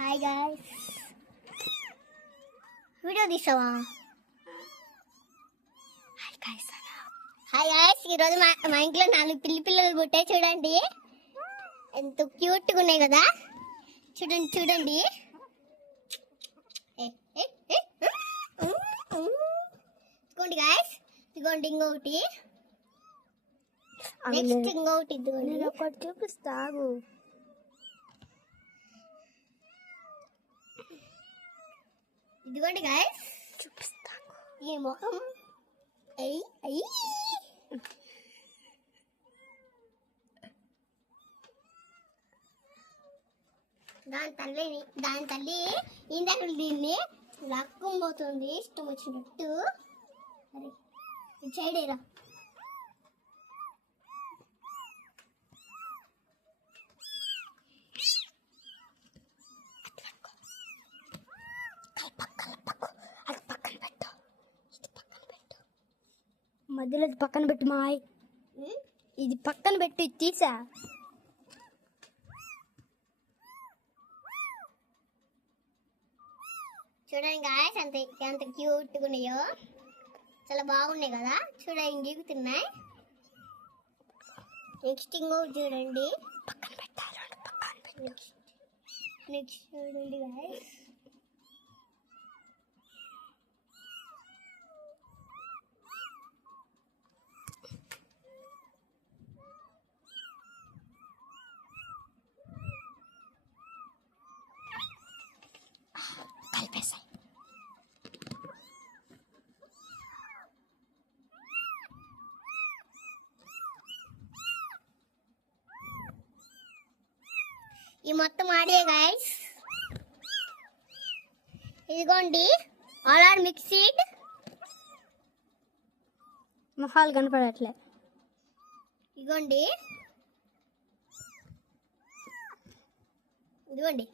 Hi guys, video తీసావా? Hi guys, ఈరోజు మా ఇంట్లో 4 పిల్లలు పుట్టాయి. చూడండి ఎంత క్యూట్గా ఉన్నాయి కదా. చూడండి చూడండి. ఇదిగోండి గాయ్స్, ఇదిగోండి ఇంకొకటి, నెక్స్ట్ ఇంకొకటి. ఇదిగోండి ఒకటి చూపిస్తాగు. ఇదిగోండి గాయ్స్, చూపిస్తాగు. ఈ ముఖం అయ్యి అయ్యి దాని తల్లి ఇందాక దీన్ని లాక్కోబోతుంది ఇష్టం వచ్చినట్టు. అరే చేయడేరా. మధ్యలో పక్కన పెట్టు మాయ్, ఇది పక్కన పెట్టి తీసా. చూడండి గాయస్, ఎంత క్యూట్గా ఉన్నాయో. చాలా బాగున్నాయి కదా. చూడండి ఇంగిగుతున్నాయి. నెక్స్ట్ ఇంకోటి చూడండి, పక్కన పెట్టాలి, పక్కన పెట్టు. నెక్స్ట్ చూడండి గాయస్, కలిపేసాయి. ఈ మొత్తం ఆడే గాయస్. ఇదిగోండి ఆల్ ఆర్ మిక్స్డ్. మొహాలు కనపడట్లే. ఇదిగోండి ఇదిగోండి